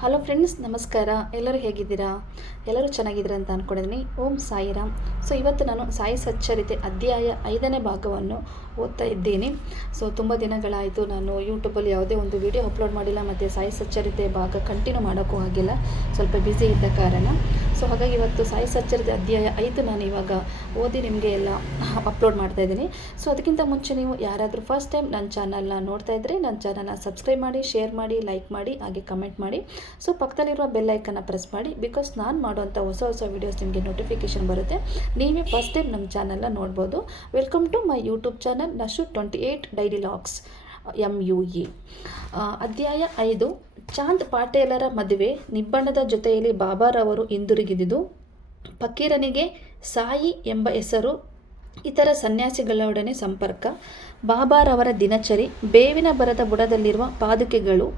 Hello friends ನಮಸ್ಕಾರ. ಎಲ್ಲರೂ ಹೇಗಿದ್ದೀರಾ? ಎಲ್ಲರೂ ಚೆನ್ನಾಗಿದ್ದೀರಾ ಅಂತ ಅಂದ್ಕೊಂಡಿದ್ದೀನಿ ಓಂ ಸಾಯಿರಾಮ್. ಸೊ ಇವತ್ತು ನಾನು ಸಾಯಿ ಸಚ್ಚರಿತೆ ಅಧ್ಯಾಯ ಐದನೇ ಭಾಗವನ್ನು ಓದ್ತಾ ಇದ್ದೀನಿ. ಸೊ ತುಂಬ ದಿನಗಳಾಯಿತು ನಾನು ಯೂಟ್ಯೂಬಲ್ಲಿ ಯಾವುದೇ ಒಂದು ವಿಡಿಯೋ ಅಪ್ಲೋಡ್ ಮಾಡಿಲ್ಲ. ಮತ್ತು ಸಾಯಿ ಸಚ್ಚರಿತೆ ಭಾಗ ಕಂಟಿನ್ಯೂ ಮಾಡೋಕ್ಕೂ ಆಗಿಲ್ಲ. ಸ್ವಲ್ಪ ಬ್ಯುಸಿ ಇದ್ದ ಕಾರಣ. ಸೊ ಹಾಗಾಗಿ ಇವತ್ತು ಸಾಯಿ ಸಚ್ಚರದ ಅಧ್ಯಾಯ ಐದು ನಾನು ಇವಾಗ ಓದಿ ನಿಮಗೆ ಎಲ್ಲ ಅಪ್ಲೋಡ್ ಮಾಡ್ತಾ ಇದ್ದೀನಿ. ಸೊ ಅದಕ್ಕಿಂತ ಮುಂಚೆ ನೀವು ಯಾರಾದರೂ ಫಸ್ಟ್ ಟೈಮ್ ನನ್ನ ಚಾನಲ್ನ ನೋಡ್ತಾ ಇದ್ದರೆ ನನ್ನ ಚಾನಲ್ನ ಸಬ್ಸ್ಕ್ರೈಬ್ ಮಾಡಿ, ಶೇರ್ ಮಾಡಿ, ಲೈಕ್ ಮಾಡಿ, ಹಾಗೆ ಕಮೆಂಟ್ ಮಾಡಿ. ಸೊ ಪಕ್ಕದಲ್ಲಿರುವ ಬೆಲ್ ಐಕನ್ನ ಪ್ರೆಸ್ ಮಾಡಿ, ಬಿಕಾಸ್ ನಾನು ಮಾಡುವಂಥ ಹೊಸ ಹೊಸ ವೀಡಿಯೋಸ್ ನಿಮಗೆ ನೋಟಿಫಿಕೇಷನ್ ಬರುತ್ತೆ. ನೀವೇ ಫಸ್ಟ್ ಟೈಮ್ ನಮ್ಮ ಚಾನಲ್ನ ನೋಡ್ಬೋದು. Welcome to my YouTube channel ನಶು twenty eight diary logs M U E ಅಧ್ಯಾಯ ಐದು. ಚಾಂದ್ ಪಾಟೇಲರ ಮದುವೆ ನಿಬ್ಬಣ್ಣದ ಜೊತೆಯಲ್ಲಿ ಬಾಬಾರವರು ಹಿಂದಿರುಗಿದುದು. ಫಕೀರನಿಗೆ ಸಾಯಿ ಎಂಬ ಹೆಸರು, ಇತರ ಸನ್ಯಾಸಿಗಳೊಡನೆ ಸಂಪರ್ಕ. ಬಾಬಾರವರ ದಿನಚರಿ, ಬೇವಿನ ಬರದ ಬುಡದಲ್ಲಿರುವ ಪಾದುಕೆಗಳು,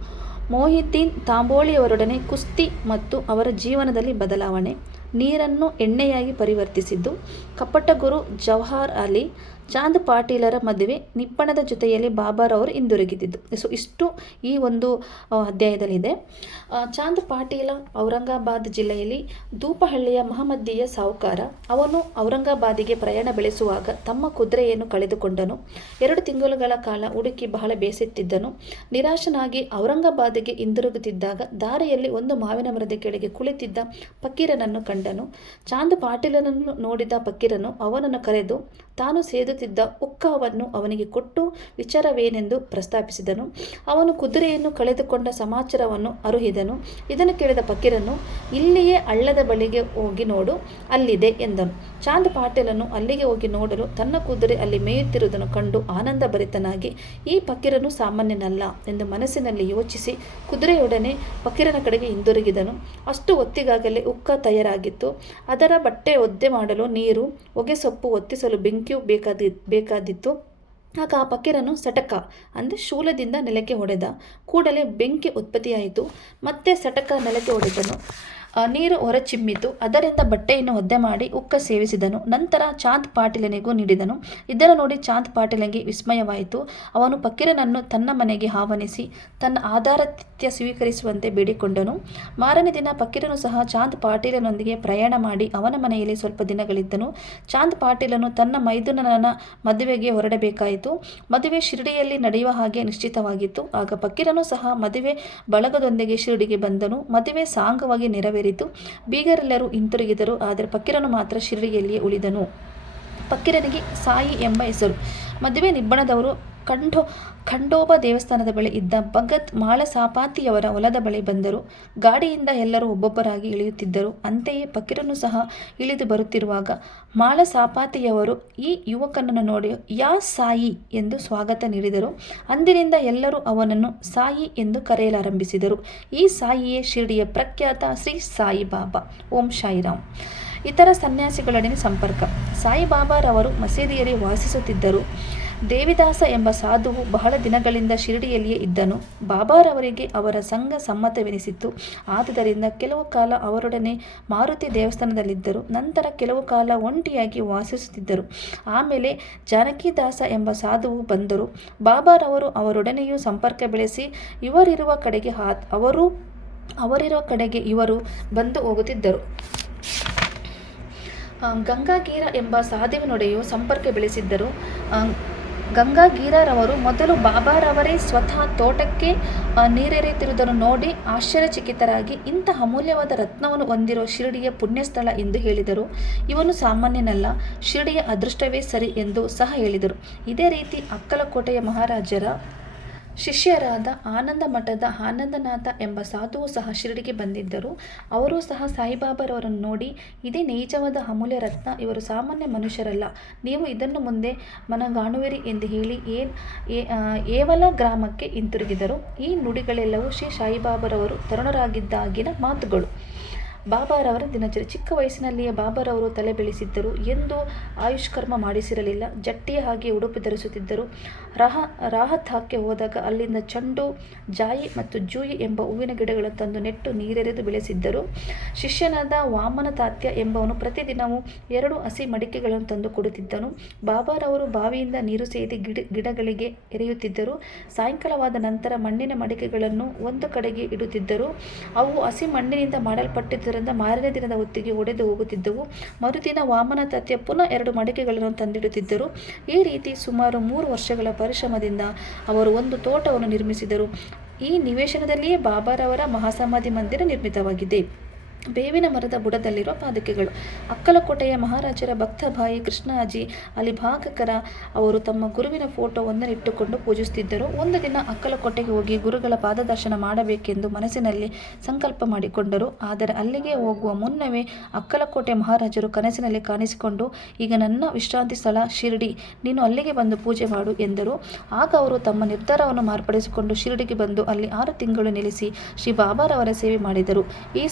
ಮೊಹಿದ್ದೀನ್ ತಾಂಬೋಳಿಯವರೊಡನೆ ಕುಸ್ತಿ ಮತ್ತು ಅವರ ಜೀವನದಲ್ಲಿ ಬದಲಾವಣೆ. ನೀರನ್ನು ಎಣ್ಣೆಯಾಗಿ ಪರಿವರ್ತಿಸಿದ್ದು. ಕಪಟಗುರು ಜವಾಹರ್ ಅಲಿ ಚಾಂದ್ ಪಾಟೀಲರ ಮದುವೆ ನಿಪ್ಪಣದ ಜೊತೆಯಲ್ಲಿ ಬಾಬಾರವರು ಹಿಂದಿರುಗಿದ್ದು ಸೊ, ಇಷ್ಟು ಈ ಒಂದು ಅಧ್ಯಾಯದಲ್ಲಿದೆ. ಚಾಂದ್ ಪಾಟೀಲ ಔರಂಗಾಬಾದ್ ಜಿಲ್ಲೆಯಲ್ಲಿ ದೂಪಹಳ್ಳಿಯ ಮಹಮ್ಮದ್ದಿಯ ಸಾಹುಕಾರ ಅವನು ಔರಂಗಾಬಾದಿಗೆ ಪ್ರಯಾಣ ಬೆಳೆಸುವಾಗ ತಮ್ಮ ಕುದುರೆಯನ್ನು ಕಳೆದುಕೊಂಡನು. ಎರಡು ತಿಂಗಳುಗಳ ಕಾಲ ಹುಡುಕಿ ಬಹಳ ಬೇಸತ್ತಿದ್ದನು. ನಿರಾಶನಾಗಿ ಔರಂಗಾಬಾದಿಗೆ ಹಿಂದಿರುಗುತ್ತಿದ್ದಾಗ ದಾರಿಯಲ್ಲಿ ಒಂದು ಮಾವಿನ ಮರದ ಕೆಳಗೆ ಕುಳಿತಿದ್ದ ಫಕೀರನನ್ನು ಕಂಡನು. ಚಾಂದ್ ಪಾಟೀಲನನ್ನು ನೋಡಿದ ಫಕೀರನು ಅವನನ್ನು ಕರೆದು, ತಾನು ಸೇದುತ್ತಿದ್ದ ಉಕ್ಕವನ್ನು ಅವನಿಗೆ ಕೊಟ್ಟು ವಿಚಾರವೇನೆಂದು ಪ್ರಸ್ತಾಪಿಸಿದನು. ಅವನು ಕುದುರೆಯನ್ನು ಕಳೆದುಕೊಂಡ ಸಮಾಚಾರವನ್ನು ಅರುಹಿದನು. ಇದನ್ನು ಕೇಳಿದ ಫಕೀರನು, ಇಲ್ಲಿಯೇ ಹಳ್ಳದ ಬಳಿಗೆ ಹೋಗಿ ನೋಡು, ಅಲ್ಲಿದೆ ಎಂದನು. ಚಾಂದ್ ಪಾಟೀಲನು ಅಲ್ಲಿಗೆ ಹೋಗಿ ನೋಡಲು ತನ್ನ ಕುದುರೆ ಅಲ್ಲಿ ಮೇಯುತ್ತಿರುವುದನ್ನು ಕಂಡು ಆನಂದ ಭರಿತನಾಗಿ ಈ ಫಕೀರನು ಸಾಮಾನ್ಯನಲ್ಲ ಎಂದು ಮನಸ್ಸಿನಲ್ಲಿ ಯೋಚಿಸಿ ಕುದುರೆಯೊಡನೆ ಫಕೀರನ ಕಡೆಗೆ ಹಿಂದಿರುಗಿದನು. ಅಷ್ಟು ಹೊತ್ತಿಗಾಗಲೇ ಉಕ್ಕ ತಯಾರಾಗಿತ್ತು. ಅದರ ಬಟ್ಟೆ ಒದ್ದೆ ಮಾಡಲು ನೀರು, ಹೊಗೆಸೊಪ್ಪು ಒತ್ತಿಸಲು ಬೆಂಕಿಯು ಬೇಕಾದಿ ಬೇಕಾದಿತ್ತು. ಆಗ ಆ ಫಕೀರನು ಸಟಕ ಅಂದರೆ ಶೂಲದಿಂದ ನೆಲಕ್ಕೆ ಹೊಡೆದ. ಕೂಡಲೇ ಬೆಂಕಿ ಉತ್ಪತ್ತಿಯಾಯಿತು. ಮತ್ತೆ ಸಟಕ ನೆಲಕ್ಕೆ ಹೊಡೆದನು. ನೀರು ಹೊರಚಿಮ್ಮಿತು. ಅದರಿಂದ ಬಟ್ಟೆಯನ್ನು ಒದ್ದೆ ಮಾಡಿ ಉಕ್ಕ ಸೇವಿಸಿದನು. ನಂತರ ಚಾಂದ್ ಪಾಟೀಲನಿಗೂ ನೀಡಿದನು. ಇದನ್ನು ನೋಡಿ ಚಾಂದ್ ಪಾಟೀಲನಿಗೆ ವಿಸ್ಮಯವಾಯಿತು. ಅವನು ಫಕೀರನನ್ನು ತನ್ನ ಮನೆಗೆ ಆಹ್ವಾನಿಸಿ, ತನ್ನ ಆಧಾರತಿಥ್ಯ ಸ್ವೀಕರಿಸುವಂತೆ ಬೇಡಿಕೊಂಡನು. ಮಾರನೇ ದಿನ ಫಕೀರನು ಸಹ ಚಾಂದ್ ಪಾಟೀಲನೊಂದಿಗೆ ಪ್ರಯಾಣ ಮಾಡಿ ಅವನ ಮನೆಯಲ್ಲಿ ಸ್ವಲ್ಪ ದಿನಗಳಿದ್ದನು. ಚಾಂದ್ ಪಾಟೀಲನು ತನ್ನ ಮೈದುನನ ಮದುವೆಗೆ ಹೊರಡಬೇಕಾಯಿತು. ಮದುವೆ ಶಿರಡಿಯಲ್ಲಿ ನಡೆಯುವ ಹಾಗೆ ನಿಶ್ಚಿತವಾಗಿತ್ತು. ಆಗ ಫಕೀರನು ಸಹ ಮದುವೆ ಬಳಗದೊಂದಿಗೆ ಶಿರಡಿಗೆ ಬಂದನು. ಮದುವೆ ಸಾಂಗವಾಗಿ ನೆರವೇರಿತು. ಬೀಗರೆಲ್ಲರೂ ಹಿಂತಿರುಗಿದರು. ಆದರೆ ಫಕೀರನು ಮಾತ್ರ ಶಿರಡಿಯಲ್ಲಿಯೇ ಉಳಿದನು. ಫಕೀರನಿಗೆ ಸಾಯಿ ಎಂಬ ಹೆಸರು. ಮದುವೆ ನಿಬ್ಬಣದವರು ಖಂಡೋ, ಖಂಡೋಬ ದೇವಸ್ಥಾನದ ಬಳಿ ಇದ್ದ ಭಗತ್ ಮಾಳಸಾಪಾತಿಯವರ ಹೊಲದ ಬಳಿ ಬಂದರು. ಗಾಡಿಯಿಂದ ಎಲ್ಲರೂ ಒಬ್ಬೊಬ್ಬರಾಗಿ ಇಳಿಯುತ್ತಿದ್ದರು. ಅಂತೆಯೇ ಫಕೀರನು ಸಹ ಇಳಿದು ಬರುತ್ತಿರುವಾಗ ಮಾಳಸಾಪಾತಿಯವರು ಈ ಯುವಕನನ್ನು ನೋಡಿ, ಯಾ ಸಾಯಿ ಎಂದು ಸ್ವಾಗತ ನೀಡಿದರು. ಅಂದಿನಿಂದ ಎಲ್ಲರೂ ಅವನನ್ನು ಸಾಯಿ ಎಂದು ಕರೆಯಲಾರಂಭಿಸಿದರು. ಈ ಸಾಯಿಯೇ ಶಿರಡಿಯ ಪ್ರಖ್ಯಾತ ಶ್ರೀ ಸಾಯಿಬಾಬಾ. ಓಂ ಶಾಯಿರಾಮ್ ಇತರ ಸನ್ಯಾಸಿಗಳೊಡನೆ ಸಂಪರ್ಕ. ಸಾಯಿಬಾಬಾರವರು ಮಸೀದಿಯಲ್ಲಿ ವಾಸಿಸುತ್ತಿದ್ದರು. ದೇವಿದಾಸ ಎಂಬ ಸಾಧುವು ಬಹಳ ದಿನಗಳಿಂದ ಶಿರಡಿಯಲ್ಲಿಯೇ ಇದ್ದನು. ಬಾಬಾರವರಿಗೆ ಅವರ ಸಂಘ ಸಮ್ಮತವೆನಿಸಿತ್ತು. ಆದುದರಿಂದ ಕೆಲವು ಕಾಲ ಅವರೊಡನೆ ಮಾರುತಿ ದೇವಸ್ಥಾನದಲ್ಲಿದ್ದರು. ನಂತರ ಕೆಲವು ಕಾಲ ಒಂಟಿಯಾಗಿ ವಾಸಿಸುತ್ತಿದ್ದರು. ಆಮೇಲೆ ಜಾನಕಿದಾಸ ಎಂಬ ಸಾಧುವು ಬಂದರು. ಬಾಬಾರವರು ಅವರೊಡನೆಯೂ ಸಂಪರ್ಕ ಬೆಳೆಸಿ, ಇವರಿರುವ ಕಡೆಗೆ ಅವರು ಅವರಿರುವ ಕಡೆಗೆ ಇವರು ಬಂದು ಹೋಗುತ್ತಿದ್ದರು. ಗಂಗಾಗೀರ ಎಂಬ ಸಾಧುವಿನೊಡೆಯು ಸಂಪರ್ಕ ಬೆಳೆಸಿದ್ದರು. ಗಂಗಾಗೀರರವರು ಮೊದಲು ಬಾಬಾರವರೇ ಸ್ವತಃ ತೋಟಕ್ಕೆ ನೀರೆರೆಯುತ್ತಿರುವುದನ್ನು ನೋಡಿ ಆಶ್ಚರ್ಯಚಕಿತರಾಗಿ ಇಂತಹ ಅಮೂಲ್ಯವಾದ ರತ್ನವನ್ನು ಹೊಂದಿರುವ ಶಿರಡಿಯ ಪುಣ್ಯಸ್ಥಳ ಎಂದು ಹೇಳಿದರು. ಇವನು ಸಾಮಾನ್ಯನಲ್ಲ, ಶಿರಡಿಯ ಅದೃಷ್ಟವೇ ಸರಿ ಎಂದು ಸಹ ಹೇಳಿದರು. ಇದೇ ರೀತಿ ಅಕ್ಕಲಕೋಟೆಯ ಮಹಾರಾಜರ ಶಿಷ್ಯರಾದ ಆನಂದ ಮಠದ ಆನಂದನಾಥ ಎಂಬ ಸಾಧುವು ಸಹ ಶಿರಡಿಗೆ ಬಂದಿದ್ದರು. ಅವರು ಸಹ ಸಾಯಿಬಾಬಾರವರನ್ನು ನೋಡಿ, ಇದೇ ನೈಜವಾದ ಅಮೂಲ್ಯ ರತ್ನ, ಇವರು ಸಾಮಾನ್ಯ ಮನುಷ್ಯರಲ್ಲ, ನೀವು ಇದನ್ನು ಮುಂದೆ ಮನಗಾಣುವಿರಿ ಎಂದು ಹೇಳಿ ಏನ್ ಏವಲ ಗ್ರಾಮಕ್ಕೆ ಹಿಂತಿರುಗಿದರು. ಈ ನುಡಿಗಳೆಲ್ಲವೂ ಶ್ರೀ ಸಾಯಿಬಾಬಾರವರು ತರುಣರಾಗಿದ್ದಾಗಿನ ಮಾತುಗಳು. ಬಾಬಾರವರ ದಿನಚರಿ, ಚಿಕ್ಕ ವಯಸ್ಸಿನಲ್ಲಿಯೇ ಬಾಬಾರವರು ತಲೆ ಬೆಳೆಸಿದ್ದರು. ಎಂದು ಆಯುಷ್ಕರ್ಮ ಮಾಡಿಸಿರಲಿಲ್ಲ. ಜಟ್ಟಿಯ ಹಾಗೆ ಉಡುಪು ಧರಿಸುತ್ತಿದ್ದರು. ರಹ ರಾಹತಾಕ್ಕೆ ಹೋದಾಗ ಅಲ್ಲಿಂದ ಚಂಡು, ಜಾಯಿ ಮತ್ತು ಜೂಯಿ ಎಂಬ ಹೂವಿನ ಗಿಡಗಳನ್ನು ತಂದು ನೆಟ್ಟು ನೀರೆರೆದು ಬೆಳೆಸಿದ್ದರು. ಶಿಷ್ಯನಾದ ವಾಮನ ತಾತ್ಯ ಎಂಬವನು ಪ್ರತಿದಿನವೂ ಎರಡು ಹಸಿ ಮಡಿಕೆಗಳನ್ನು ತಂದು ಕೊಡುತ್ತಿದ್ದನು. ಬಾಬಾರವರು ಬಾವಿಯಿಂದ ನೀರು ಸೇದಿ ಗಿಡ, ಗಿಡಗಳಿಗೆ ಎರೆಯುತ್ತಿದ್ದರು. ಸಾಯಂಕಾಲವಾದ ನಂತರ ಮಣ್ಣಿನ ಮಡಿಕೆಗಳನ್ನು ಒಂದು ಕಡೆಗೆ ಇಡುತ್ತಿದ್ದರು. ಅವು ಹಸಿ ಮಣ್ಣಿನಿಂದ ಮಾಡಲ್ಪಟ್ಟಿದ್ದರಿಂದ ಮಾರನೇ ದಿನದ ಹೊತ್ತಿಗೆ ಒಡೆದು ಹೋಗುತ್ತಿದ್ದವು. ಮರುದಿನ ವಾಮನ ತಾತ್ಯ ಪುನಃ ಎರಡು ಮಡಿಕೆಗಳನ್ನು ತಂದಿಡುತ್ತಿದ್ದರು. ಈ ರೀತಿ ಸುಮಾರು ಮೂರು ವರ್ಷಗಳ ಪರಿಶ್ರಮದಿಂದ ಅವರು ಒಂದು ತೋಟವನ್ನು ನಿರ್ಮಿಸಿದರು. ಈ ನಿವೇಶನದಲ್ಲಿಯೇ ಬಾಬಾರವರ ಮಹಾಸಮಾಧಿ ಮಂದಿರ ನಿರ್ಮಿತವಾಗಿದೆ. ಬೇವಿನ ಮರದ ಬುಡದಲ್ಲಿರುವ ಪಾದಕೆಗಳು. ಅಕ್ಕಲಕೋಟೆಯ ಮಹಾರಾಜರ ಭಕ್ತಭಾಯಿ ಕೃಷ್ಣಾಜಿ ಅಲ್ಲಿ ಭಾಗಕರ ಅವರು ತಮ್ಮ ಗುರುವಿನ ಫೋಟೋವನ್ನು ಇಟ್ಟುಕೊಂಡು ಪೂಜಿಸುತ್ತಿದ್ದರು. ಒಂದು ದಿನ ಅಕ್ಕಲಕೋಟೆಗೆ ಹೋಗಿ ಗುರುಗಳ ಪಾದದರ್ಶನ ಮಾಡಬೇಕೆಂದು ಮನಸ್ಸಿನಲ್ಲಿ ಸಂಕಲ್ಪ ಮಾಡಿಕೊಂಡರು. ಆದರೆ ಅಲ್ಲಿಗೆ ಹೋಗುವ ಮುನ್ನವೇ ಅಕ್ಕಲಕೋಟೆ ಮಹಾರಾಜರು ಕನಸಿನಲ್ಲಿ ಕಾಣಿಸಿಕೊಂಡು, ಈಗ ನನ್ನ ವಿಶ್ರಾಂತಿ ಸ್ಥಳ ಶಿರಡಿ, ನೀನು ಅಲ್ಲಿಗೆ ಬಂದು ಪೂಜೆ ಮಾಡು ಎಂದರು. ಆಗ ಅವರು ತಮ್ಮ ನಿರ್ಧಾರವನ್ನು ಮಾರ್ಪಡಿಸಿಕೊಂಡು ಶಿರಡಿಗೆ ಬಂದು ಅಲ್ಲಿ ಆರು ತಿಂಗಳು ನೆಲೆಸಿ ಶ್ರೀ ಬಾಬಾರವರ ಸೇವೆ ಮಾಡಿದರು. ಈ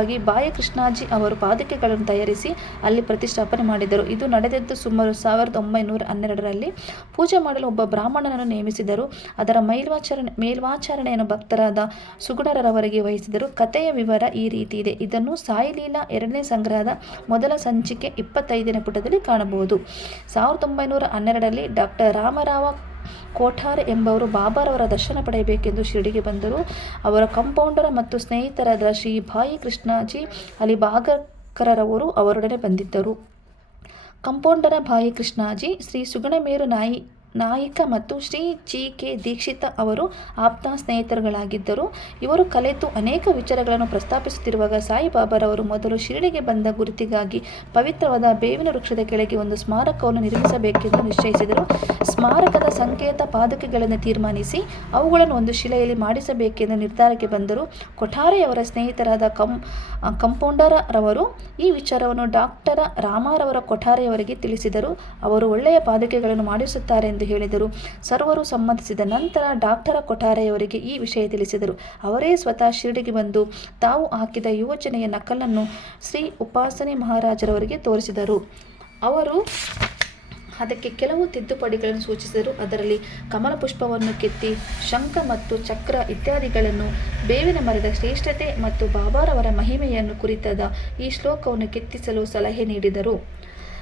ಸ್ಮಾರಕವಾಗಿ ಬಾಯ ಕೃಷ್ಣಾಜಿ ಅವರು ಪಾದಕೆಗಳನ್ನು ತಯಾರಿಸಿ ಅಲ್ಲಿ ಪ್ರತಿಷ್ಠಾಪನೆ ಮಾಡಿದರು. ಇದು ನಡೆದದ್ದು ಸುಮಾರು ಸಾವಿರದ ಒಂಬೈನೂರ ಹನ್ನೆರಡರಲ್ಲಿ. ಪೂಜೆ ಮಾಡಲು ಒಬ್ಬ ಬ್ರಾಹ್ಮಣನನ್ನು ನೇಮಿಸಿದರು. ಅದರ ಮೇಲ್ವಾಚರಣೆ, ಮೇಲ್ವಾಚರಣೆಯನ್ನು ಭಕ್ತರಾದ ಸುಗುಣರವರಿಗೆ ವಹಿಸಿದರು. ಕಥೆಯ ವಿವರ ಈ ರೀತಿ ಇದೆ. ಇದನ್ನು ಸಾಯಿಲೀಲಾ ಎರಡನೇ ಸಂಗ್ರಹದ ಮೊದಲ ಸಂಚಿಕೆ ಇಪ್ಪತ್ತೈದನೇ ಪುಟದಲ್ಲಿ ಕಾಣಬಹುದು. ಸಾವಿರದ ಒಂಬೈನೂರ ಹನ್ನೆರಡರಲ್ಲಿ ಡಾಕ್ಟರ್ ರಾಮರಾವ ಕೋಠಾರೆ ಎಂಬವರು ಬಾಬಾರವರ ದರ್ಶನ ಪಡೆಯಬೇಕೆಂದು ಶಿರಡಿಗೆ ಬಂದರು. ಅವರ ಕಂಪೌಂಡರ್ ಮತ್ತು ಸ್ನೇಹಿತರಾದ ಶ್ರೀ ಭಾಯಿ ಕೃಷ್ಣಾಜಿ ಅಲಿಭಾಗಕರರವರು ಅವರೊಡನೆ ಬಂದಿದ್ದರು. ಕಂಪೌಂಡರ ಭಾಯಿ ಕೃಷ್ಣಾಜಿ, ಶ್ರೀ ಸುಗಣಮೇರು ನಾಯಿ ನಾಯಿಕ ಮತ್ತು ಶ್ರೀ ಜಿ ಕೆ ದೀಕ್ಷಿತ ಅವರು ಆಪ್ತ ಸ್ನೇಹಿತರುಗಳಾಗಿದ್ದರು. ಇವರು ಕಲೆತು ಅನೇಕ ವಿಚಾರಗಳನ್ನು ಪ್ರಸ್ತಾಪಿಸುತ್ತಿರುವಾಗ ಸಾಯಿಬಾಬಾರವರು ಮೊದಲು ಶಿರಡಿಗೆ ಬಂದ ಗುರುತಿಗಾಗಿ ಪವಿತ್ರವಾದ ಬೇವಿನ ವೃಕ್ಷದ ಕೆಳಗೆ ಒಂದು ಸ್ಮಾರಕವನ್ನು ನಿರ್ಮಿಸಬೇಕೆಂದು ನಿಶ್ಚಯಿಸಿದರು. ಸ್ಮಾರಕದ ಸಂಕೇತ ಪಾದುಕೆಗಳನ್ನು ತೀರ್ಮಾನಿಸಿ ಅವುಗಳನ್ನು ಒಂದು ಶಿಲೆಯಲ್ಲಿ ಮಾಡಿಸಬೇಕೆಂದು ನಿರ್ಧಾರಕ್ಕೆ ಬಂದರು. ಕೊಠಾರೆಯವರ ಸ್ನೇಹಿತರಾದ ಕಂ, ಕಂಪೌಂಡರವರು ಈ ವಿಚಾರವನ್ನು ಡಾಕ್ಟರ ರಾಮಾರವರ ಕೊಠಾರೆಯವರಿಗೆ ತಿಳಿಸಿದರು. ಅವರು ಒಳ್ಳೆಯ ಪಾದುಕೆಗಳನ್ನು ಮಾಡಿಸುತ್ತಾರೆ ಎಂದು ಹೇಳಿದರು. ಸರ್ವರು ಸಮ್ಮತಿಸಿದ ನಂತರ ಡಾಕ್ಟರ ಕೊಠಾರೆಯವರಿಗೆ ಈ ವಿಷಯ ತಿಳಿಸಿದರು. ಅವರೇ ಸ್ವತಃ ಶಿರಡಿಗೆ ಬಂದು ತಾವು ಹಾಕಿದ ಯೋಜನೆಯ ನಕಲನ್ನು ಶ್ರೀ ಉಪಾಸನೆ ಮಹಾರಾಜರವರಿಗೆ ತೋರಿಸಿದರು. ಅವರು ಅದಕ್ಕೆ ಕೆಲವು ತಿದ್ದುಪಡಿಗಳನ್ನು ಸೂಚಿಸಿದರು. ಅದರಲ್ಲಿ ಕಮಲ ಪುಷ್ಪವನ್ನು ಕೆತ್ತಿ, ಶಂಖ ಮತ್ತು ಚಕ್ರ ಇತ್ಯಾದಿಗಳನ್ನು ಬೇವಿನ ಮರದ ಶ್ರೇಷ್ಠತೆ ಮತ್ತು ಬಾಬಾರವರ ಮಹಿಮೆಯನ್ನು ಕುರಿತಾದ ಈ ಶ್ಲೋಕವನ್ನು ಕೆತ್ತಿಸಲು ಸಲಹೆ ನೀಡಿದರು.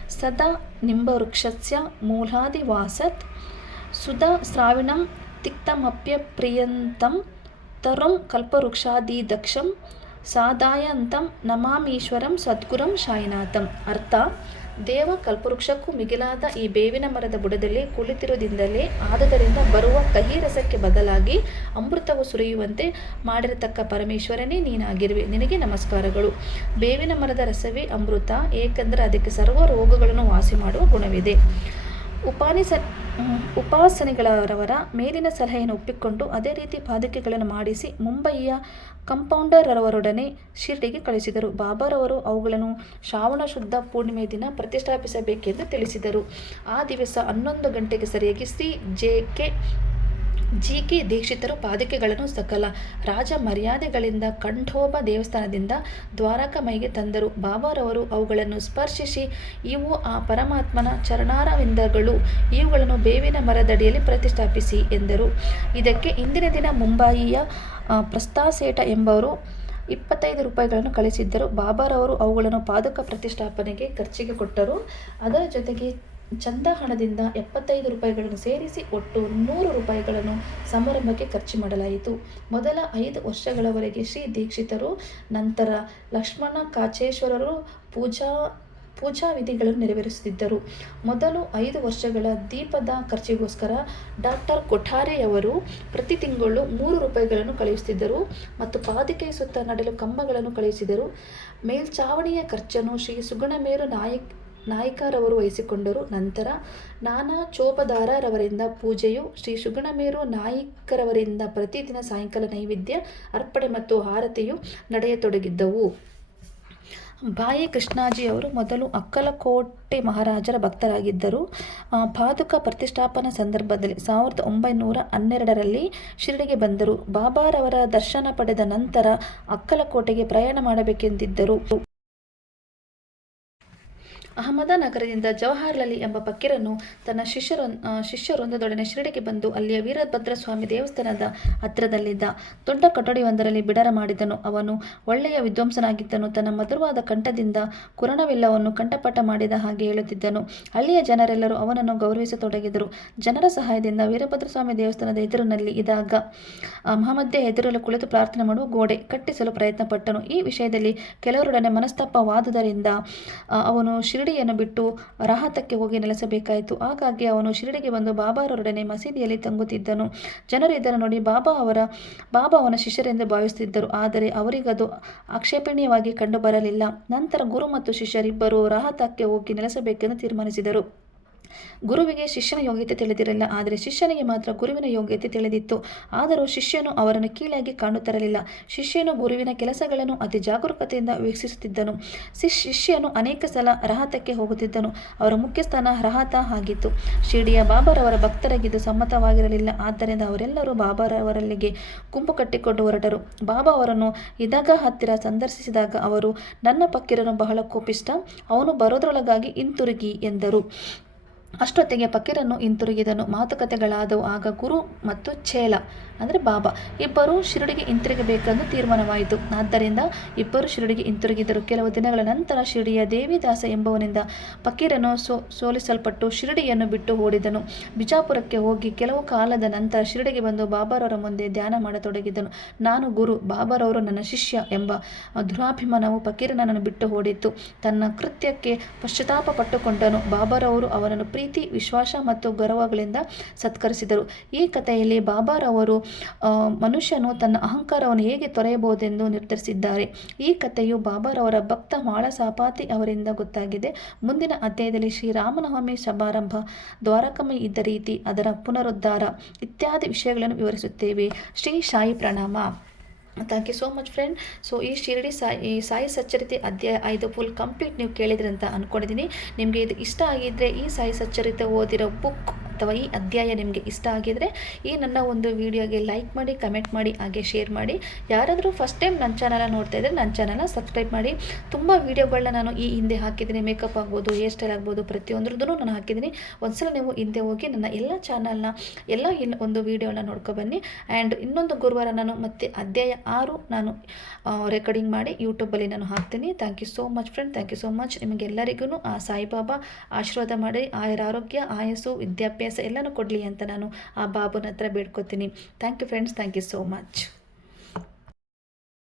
ಸದಾ ನಿಂಬವೃಕ್ಷಸ್ಯ ಮೂಲಾದಿವಾಸತ್ ಸುಧಾ ಸ್ರಾವಿಣಂ ತಿಕ್ತಮಪ್ಯಪ್ರಿಯಂತಂ ತರುಂ ಕಲ್ಪವೃಕ್ಷಾದಿದಕ್ಷಂ ಸಾದಾಯಂತಂ ನಮಾಮೀಶ್ವರಂ ಸದ್ಗುರಂ ಶಾಯಿನಾಥಂ ಅರ್ಥ ದೇವ ಕಲ್ಪವೃಕ್ಷಕ್ಕೂ ಮಿಗಿಲಾದ ಈ ಬೇವಿನ ಮರದ ಬುಡದಲ್ಲಿ ಕುಳಿತಿರುವುದಿಂದಲೇ ಆದುದರಿಂದ ಬರುವ ಕಹಿ ರಸಕ್ಕೆ ಬದಲಾಗಿ ಅಮೃತವು ಸುರಿಯುವಂತೆ ಮಾಡಿರತಕ್ಕ ಪರಮೇಶ್ವರನೇ ನೀನಾಗಿರುವೆ. ನಿನಗೆ ನಮಸ್ಕಾರಗಳು. ಬೇವಿನ ಮರದ ರಸವೇ ಅಮೃತ, ಏಕೆಂದರೆ ಅದಕ್ಕೆ ಸರ್ವ ರೋಗಗಳನ್ನು ವಾಸಿ ಮಾಡುವ ಗುಣವಿದೆ. ಉಪಾನಿಸ ಉಪಾಸನೆಗಳವರ ಮೇಲಿನ ಸಲಹೆಯನ್ನು ಒಪ್ಪಿಕೊಂಡು ಅದೇ ರೀತಿ ಪಾದಕೆಗಳನ್ನು ಮಾಡಿಸಿ ಮುಂಬಯಿಯ ಕಂಪೌಂಡರವರೊಡನೆ ಶಿರ್ಡಿಗೆ ಕಳಿಸಿದರು. ಬಾಬಾರವರು ಅವುಗಳನ್ನು ಶ್ರಾವಣ ಶುದ್ಧ ಪೂರ್ಣಿಮೆ ದಿನ ಪ್ರತಿಷ್ಠಾಪಿಸಬೇಕೆಂದು ತಿಳಿಸಿದರು. ಆ ದಿವಸ ಹನ್ನೊಂದು ಗಂಟೆಗೆ ಸರಿಯಾಗಿ C J K G K ದೀಕ್ಷಿತರು ಪಾದಕೆಗಳನ್ನು ಸಕಲ. ರಾಜ ಮರ್ಯಾದೆಗಳಿಂದ ಕಂಠೋಬ ದೇವಸ್ಥಾನದಿಂದ ದ್ವಾರಕಮೈಗೆ ತಂದರು. ಬಾಬಾರವರು ಅವುಗಳನ್ನು ಸ್ಪರ್ಶಿಸಿ, ಇವು ಆ ಪರಮಾತ್ಮನ ಚರಣಾರವಿಂದಗಳು, ಇವುಗಳನ್ನು ಬೇವಿನ ಮರದಡಿಯಲ್ಲಿ ಪ್ರತಿಷ್ಠಾಪಿಸಿ ಎಂದರು. ಇದಕ್ಕೆ ಇಂದಿನ ದಿನ ಮುಂಬಯಿಯ ಪ್ರಸ್ತಾಸೇಟ ಎಂಬವರು ಇಪ್ಪತ್ತೈದು ರೂಪಾಯಿಗಳನ್ನು ಕಳಿಸಿದ್ದರು. ಬಾಬಾರವರು ಅವುಗಳನ್ನು ಪಾದಕ ಪ್ರತಿಷ್ಠಾಪನೆಗೆ ಖರ್ಚಿಗೆ ಕೊಟ್ಟರು. ಅದರ ಜೊತೆಗೆ ಚಂದ ಹಣದಿಂದ ಎಪ್ಪತ್ತೈದು ರೂಪಾಯಿಗಳನ್ನು ಸೇರಿಸಿ ಒಟ್ಟು ನೂರು ರೂಪಾಯಿಗಳನ್ನು ಸಮಾರಂಭಕ್ಕೆ ಖರ್ಚು ಮಾಡಲಾಯಿತು. ಮೊದಲ ಐದು ವರ್ಷಗಳವರೆಗೆ ಶ್ರೀ ದೀಕ್ಷಿತರು, ನಂತರ ಲಕ್ಷ್ಮಣ ಕಾಚೇಶ್ವರರು ಪೂಜಾ ಪೂಜಾ ವಿಧಿಗಳನ್ನು ನೆರವೇರಿಸುತ್ತಿದ್ದರು. ಮೊದಲು ಐದು ವರ್ಷಗಳ ದೀಪದ ಖರ್ಚಿಗೋಸ್ಕರ ಡಾಕ್ಟರ್ ಕೊಠಾರೆಯವರು ಪ್ರತಿ ತಿಂಗಳು ಮೂರು ರೂಪಾಯಿಗಳನ್ನು ಕಳುಹಿಸುತ್ತಿದ್ದರು ಮತ್ತು ಪಾದಿಕೆ ಸುತ್ತ ನಡೆಯಲು ಕಂಬಗಳನ್ನು ಕಳುಹಿಸಿದರು ಮೇಲ್ಚಾವಣಿಯ ಖರ್ಚನ್ನು ಶ್ರೀ ಸುಗುಣಮೇರು ನಾಯಕ್ ನಾಯ್ಕರವರು ವಹಿಸಿಕೊಂಡರು. ನಂತರ ನಾನಾ ಚೋಪದಾರರವರಿಂದ ಪೂಜೆಯು ಶ್ರೀ ಸುಗುಣಮೇರು ನಾಯ್ಕರವರಿಂದ ಪ್ರತಿದಿನ ಸಾಯಂಕಾಲ ನೈವೇದ್ಯ ಅರ್ಪಣೆ ಮತ್ತು ಆರತಿಯು ನಡೆಯತೊಡಗಿದ್ದವು. ಬಾಯಿ ಕೃಷ್ಣಾಜಿಯವರು ಮೊದಲು ಅಕ್ಕಲಕೋಟೆ ಮಹಾರಾಜರ ಭಕ್ತರಾಗಿದ್ದರು. ಪಾದುಕ ಪ್ರತಿಷ್ಠಾಪನಾ ಸಂದರ್ಭದಲ್ಲಿ ಸಾವಿರದ ಒಂಬೈನೂರ ಹನ್ನೆರಡರಲ್ಲಿ ಶಿರಡಿಗೆ ಬಂದರು. ಬಾಬಾರವರ ದರ್ಶನ ಪಡೆದ ನಂತರ ಅಕ್ಕಲಕೋಟೆಗೆ ಪ್ರಯಾಣ ಮಾಡಬೇಕೆಂದಿದ್ದರು. ಅಹಮದನಗರದಿಂದ ಜವಾಹರ್ಲಾಲಿ ಎಂಬ ಫಕೀರನು ತನ್ನ ಶಿಷ್ಯರ ಶಿಷ್ಯರೊಂದದೊಡನೆ ಶಿರಡಿಗೆ ಬಂದು ಅಲ್ಲಿಯ ವೀರಭದ್ರ ಸ್ವಾಮಿ ದೇವಸ್ಥಾನದ ಹತ್ತಿರದಲ್ಲಿದ್ದ ದೊಡ್ಡ ಕೊಠಡಿಯೊಂದರಲ್ಲಿ ಬಿಡರ ಮಾಡಿದನು. ಅವನು ಒಳ್ಳೆಯ ವಿದ್ವಾಂಸನಾಗಿದ್ದನು. ತನ್ನ ಮಧುರವಾದ ಕಂಠದಿಂದ ಕುರಣವಿಲ್ಲವನ್ನು ಕಂಠಪಾಠ ಮಾಡಿದ ಹಾಗೆ ಹೇಳುತ್ತಿದ್ದನು. ಅಲ್ಲಿಯ ಜನರೆಲ್ಲರೂ ಅವನನ್ನು ಗೌರವಿಸತೊಡಗಿದರು. ಜನರ ಸಹಾಯದಿಂದ ವೀರಭದ್ರ ಸ್ವಾಮಿ ದೇವಸ್ಥಾನದ ಎದುರಿನಲ್ಲಿ ಇದಾಗ ಮಹಮ್ಮದ್ಯ ಎದುರಲು ಕುಳಿತು ಪ್ರಾರ್ಥನೆ ಮಾಡುವ ಗೋಡೆ ಕಟ್ಟಿಸಲು ಪ್ರಯತ್ನಪಟ್ಟನು. ಈ ವಿಷಯದಲ್ಲಿ ಕೆಲವರೊಡನೆ ಮನಸ್ತಾಪವಾದುದರಿಂದ ಅವನು ಅವನು ಶಿರಡಿಯನ್ನು ಬಿಟ್ಟು ರಾಹತಕ್ಕೆ ಹೋಗಿ ನೆಲೆಸಬೇಕಾಯಿತು. ಹಾಗಾಗಿ ಅವನು ಶಿರಡಿಗೆ ಬಂದು ಬಾಬಾರೊಡನೆ ಮಸೀದಿಯಲ್ಲಿ ತಂಗುತ್ತಿದ್ದನು. ಜನರು ಇದನ್ನು ನೋಡಿ ಬಾಬಾ ಅವರ, ಬಾಬಾ ಅವನ ಶಿಷ್ಯರೆಂದು ಭಾವಿಸುತ್ತಿದ್ದರು. ಆದರೆ ಅವರಿಗದು ಆಕ್ಷೇಪಣೀಯವಾಗಿ ಕಂಡುಬರಲಿಲ್ಲ. ನಂತರ ಗುರು ಮತ್ತು ಶಿಷ್ಯರಿಬ್ಬರು ರಾಹತಕ್ಕೆ ಹೋಗಿ ನೆಲೆಸಬೇಕೆಂದು ತೀರ್ಮಾನಿಸಿದರು. ಗುರುವಿಗೆ ಶಿಷ್ಯನ ಯೋಗ್ಯತೆ ತಿಳಿದಿರಲಿಲ್ಲ, ಆದರೆ ಶಿಷ್ಯನಿಗೆ ಮಾತ್ರ ಗುರುವಿನ ಯೋಗ್ಯತೆ ತಿಳಿದಿತ್ತು. ಆದರೂ ಶಿಷ್ಯನು ಅವರನ್ನು ಕೀಳಾಗಿ ಕಾಣುತ್ತಿರಲಿಲ್ಲ ಶಿಷ್ಯನು ಗುರುವಿನ ಕೆಲಸಗಳನ್ನು ಅತಿ ಜಾಗರೂಕತೆಯಿಂದ ವೀಕ್ಷಿಸುತ್ತಿದ್ದನು. ಶಿಷ್ಯನು ಅನೇಕ ಸಲ ರಹತಕ್ಕೆ ಹೋಗುತ್ತಿದ್ದನು. ಅವರ ಮುಖ್ಯಸ್ಥಾನ ರಹತ ಆಗಿತ್ತು. ಶಿರ್ಡಿಯ ಬಾಬಾರವರ ಭಕ್ತರಾಗಿದ್ದು ಸಮ್ಮತವಾಗಿರಲಿಲ್ಲ. ಆದ್ದರಿಂದ ಅವರೆಲ್ಲರೂ ಬಾಬಾರವರಲ್ಲಿಗೆ ಗುಂಪು ಕಟ್ಟಿಕೊಂಡು ಹೊರಟರು. ಬಾಬಾ ಅವರನ್ನು ಇದಾಗ ಹತ್ತಿರ ಸಂದರ್ಶಿಸಿದಾಗ ಅವರು, ನನ್ನ ಪಕ್ಕಿರನು ಬಹಳ ಕೋಪಿಷ್ಟ ಅವನು ಬರೋದ್ರೊಳಗಾಗಿ ಹಿಂತಿರುಗಿ ಎಂದರು. ಅಷ್ಟೊತ್ತಿಗೆ ಫಕೀರನ್ನು ಹಿಂತಿರುಗಿದನು. ಮಾತುಕತೆಗಳಾದವು ಆಗ ಗುರು ಮತ್ತು ಚೇಲ ಅಂದರೆ ಬಾಬಾ. ಇಬ್ಬರು ಶಿರಡಿಗೆ ಹಿಂತಿರುಗಬೇಕೆಂದು ತೀರ್ಮಾನವಾಯಿತು. ಆದ್ದರಿಂದ ಇಬ್ಬರು ಶಿರಡಿಗೆ ಹಿಂತಿರುಗಿದರು. ಕೆಲವು ದಿನಗಳ ನಂತರ ಶಿರಡಿಯ ದೇವಿದಾಸ ಎಂಬವನಿಂದ ಫಕೀರನು ಸೋ, ಸೋಲಿಸಲ್ಪಟ್ಟು ಶಿರಡಿಯನ್ನು ಬಿಟ್ಟು ಓಡಿದನು. ಬಿಜಾಪುರಕ್ಕೆ ಹೋಗಿ ಕೆಲವು ಕಾಲದ ನಂತರ ಶಿರಡಿಗೆ ಬಂದು ಬಾಬಾರವರ ಮುಂದೆ ಧ್ಯಾನ ಮಾಡತೊಡಗಿದನು. ನಾನು ಗುರು, ಬಾಬಾರವರು ನನ್ನ ಶಿಷ್ಯ ಎಂಬ ದುರಾಭಿಮಾನವು ಫಕೀರನನ್ನು ಬಿಟ್ಟು ಓಡಿತ್ತು. ತನ್ನ ಕೃತ್ಯಕ್ಕೆ ಪಶ್ಚಾತ್ತಾಪ ಪಟ್ಟುಕೊಂಡನು. ಬಾಬಾರವರು ಅವನನ್ನು ಪ್ರೀತಿ, ವಿಶ್ವಾಸ ಮತ್ತು ಗೌರವಗಳಿಂದ ಸತ್ಕರಿಸಿದರು. ಈ ಕಥೆಯಲ್ಲಿ ಬಾಬಾರವರು ಮನುಷ್ಯನು ತನ್ನ ಅಹಂಕಾರವನ್ನು ಹೇಗೆ ತೊರೆಯಬಹುದೆಂದು ನಿರ್ಧರಿಸಿದ್ದಾರೆ. ಈ ಕಥೆಯು ಬಾಬಾರವರ ಭಕ್ತ ಮಾಳ ಸಾಪಾತಿ ಅವರಿಂದ ಗೊತ್ತಾಗಿದೆ. ಮುಂದಿನ ಅಧ್ಯಾಯದಲ್ಲಿ ಶ್ರೀರಾಮನವಮಿ ಸಮಾರಂಭ ದ್ವಾರಕಮಿ ಇದ್ದ ರೀತಿ ಅದರ ಪುನರುದ್ಧಾರ ಇತ್ಯಾದಿ ವಿಷಯಗಳನ್ನು ವಿವರಿಸುತ್ತೇವೆ. ಶ್ರೀ ಶಾಯಿ ಪ್ರಣಾಮ. Thank you so much friend so ಈ ಶಿರಡಿ ಸಾಯಿ, ಈ ಸಾಯಿ ಸಚ್ಚರಿತೆ ಅಧ್ಯಾಯ ಐದು ಫುಲ್ ಕಂಪ್ಲೀಟ್ ನೀವು ಕೇಳಿದ್ರಿ ಅಂತ ಅಂದ್ಕೊಂಡಿದ್ದೀನಿ ನಿಮಗೆ ಇದು ಇಷ್ಟ ಆಗಿದ್ದರೆ ಈ ಸಾಯಿ ಸಚ್ಚರಿತೆ ಓದಿರೋ ಬುಕ್ ಅಥವಾ ಈ ಅಧ್ಯಾಯ ನಿಮಗೆ ಇಷ್ಟ ಆಗಿದರೆ ಈ ನನ್ನ ಒಂದು ವಿಡಿಯೋಗೆ ಲೈಕ್ ಮಾಡಿ ಕಮೆಂಟ್ ಮಾಡಿ, ಹಾಗೆ ಶೇರ್ ಮಾಡಿ. ಯಾರಾದರೂ ಫಸ್ಟ್ ಟೈಮ್ ನನ್ನ ಚಾನಲ ನೋಡ್ತಾ ಇದ್ದರೆ ನನ್ನ ಚಾನಲ್ನ ಸಬ್ಸ್ಕ್ರೈಬ್ ಮಾಡಿ. ತುಂಬ ವೀಡಿಯೋಗಳನ್ನ ನಾನು ಈ ಹಿಂದೆ ಹಾಕಿದ್ದೀನಿ. ಮೇಕಪ್ ಆಗ್ಬೋದು ಹೇರ್ ಸ್ಟೈಲ್ ಆಗ್ಬೋದು ಪ್ರತಿಯೊಂದ್ರದ್ದು ನಾನು ಹಾಕಿದ್ದೀನಿ. ಒಂದ್ಸಲ ನೀವು ಹಿಂದೆ ಹೋಗಿ ನನ್ನ ಎಲ್ಲ ಚಾನಲ್ನ ಎಲ್ಲ ಇನ್ ಒಂದು ವೀಡಿಯೋನ ನೋಡ್ಕೊ ಬನ್ನಿ. ಆ್ಯಂಡ್ ಇನ್ನೊಂದು ಗುರುವಾರ ನಾನು ಮತ್ತೆ ಅಧ್ಯಾಯ ಆರು ನಾನು ರೆಕಾರ್ಡಿಂಗ್ ಮಾಡಿ ಯೂಟ್ಯೂಬಲ್ಲಿ ನಾನು ಹಾಕ್ತೀನಿ. Thank you so much friend thank you so much ನಿಮಗೆಲ್ಲರಿಗೂ ಆ ಸಾಯಿಬಾಬಾ ಆಶೀರ್ವಾದ ಮಾಡಿ. ಆಯರ ಆರೋಗ್ಯ, ಆಯಸ್ಸು, ವಿದ್ಯಾಭ್ಯಾಸ. ಎಲ್ಲನೂ ಕೊಡಲಿ ಅಂತ ನಾನು ಆ ಬಾಬುನ ಹತ್ರ ಬೇಡ್ಕೊತೀನಿ. Thank you friends thank you so much